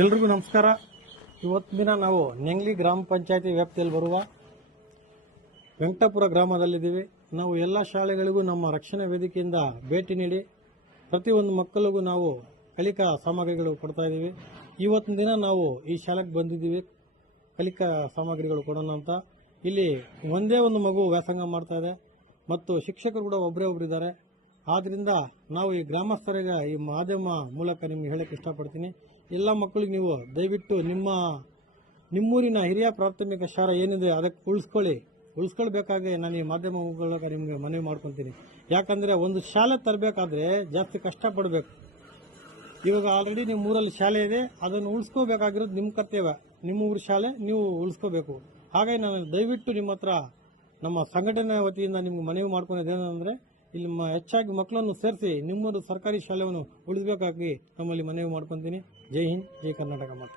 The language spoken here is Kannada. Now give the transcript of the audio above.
ಎಲ್ರಿಗೂ ನಮಸ್ಕಾರ. ಇವತ್ತು ದಿನ ನಾವು ನೆಂಗ್ಲಿ ಗ್ರಾಮ ಪಂಚಾಯತಿ ವ್ಯಾಪ್ತಿಯಲ್ಲಿ ಬರುವ ವೆಂಕಟಾಪುರ ಗ್ರಾಮದಲ್ಲಿದ್ದೀವಿ. ನಾವು ಎಲ್ಲ ಶಾಲೆಗಳಿಗೂ ನಮ್ಮ ರಕ್ಷಣಾ ವೇದಿಕೆಯಿಂದ ಭೇಟಿ ನೀಡಿ ಪ್ರತಿಯೊಂದು ಮಕ್ಕಳಿಗೂ ನಾವು ಕಲಿಕಾ ಸಾಮಗ್ರಿಗಳು ಕೊಡ್ತಾ ಇದ್ದೀವಿ. ಇವತ್ತಿನ ದಿನ ನಾವು ಈ ಶಾಲೆಗೆ ಬಂದಿದ್ದೀವಿ ಕಲಿಕಾ ಸಾಮಗ್ರಿಗಳು ಕೊಡೋಣ ಅಂತ. ಇಲ್ಲಿ ಒಂದೇ ಒಂದು ಮಗು ವ್ಯಾಸಂಗ ಮಾಡ್ತಾ ಇದೆ ಮತ್ತು ಶಿಕ್ಷಕರು ಕೂಡ ಒಬ್ಬರಿದ್ದಾರೆ. ಆದ್ದರಿಂದ ನಾವು ಈ ಗ್ರಾಮಸ್ಥರಿಗೆ ಈ ಮಾಧ್ಯಮ ಮೂಲಕ ನಿಮ್ಗೆ ಹೇಳಕ್ಕೆ ಇಷ್ಟಪಡ್ತೀನಿ. ಎಲ್ಲ ಮಕ್ಕಳಿಗೆ ನೀವು ದಯವಿಟ್ಟು ನಿಮ್ಮೂರಿನ ಹಿರಿಯ ಪ್ರಾಥಮಿಕ ಶಾಲೆ ಏನಿದೆ ಅದಕ್ಕೆ ಉಳಿಸ್ಕೊಳ್ಬೇಕಾಗಿ ನಾನು ಈ ಮಾಧ್ಯಮ ಮೂಲಕ ನಿಮಗೆ ಮನವಿ ಮಾಡ್ಕೊತೀನಿ. ಯಾಕಂದರೆ ಒಂದು ಶಾಲೆ ತರಬೇಕಾದ್ರೆ ಜಾಸ್ತಿ ಕಷ್ಟಪಡಬೇಕು. ಇವಾಗ ಆಲ್ರೆಡಿ ನಿಮ್ಮ ಊರಲ್ಲಿ ಶಾಲೆ ಇದೆ, ಅದನ್ನು ಉಳಿಸ್ಕೋಬೇಕಾಗಿರೋದು ನಿಮ್ಮ ಕರ್ತವ್ಯ. ನಿಮ್ಮ ಊರ ಶಾಲೆ ನೀವು ಉಳಿಸ್ಕೋಬೇಕು. ಹಾಗಾಗಿ ನಾನು ದಯವಿಟ್ಟು ನಿಮ್ಮ ಹತ್ರ ನಮ್ಮ ಸಂಘಟನೆ ವತಿಯಿಂದ ನಿಮ್ಗೆ ಮನವಿ ಮಾಡ್ಕೊಂಡಿದ್ದೇನೆಂದರೆ ಇಲ್ಲಿ ಹೆಚ್ಚಾಗಿ ಮಕ್ಕಳನ್ನು ಸೇರಿಸಿ ನಿಮ್ಮೂರು ಸರ್ಕಾರಿ ಶಾಲೆಯನ್ನು ಉಳಿಸಬೇಕಾಗಿ ನಮ್ಮಲ್ಲಿ ಮನವಿ ಮಾಡ್ಕೊತೀನಿ. ಜೈ ಹಿಂದ್, ಜೈ ಕರ್ನಾಟಕ ಮಾತು.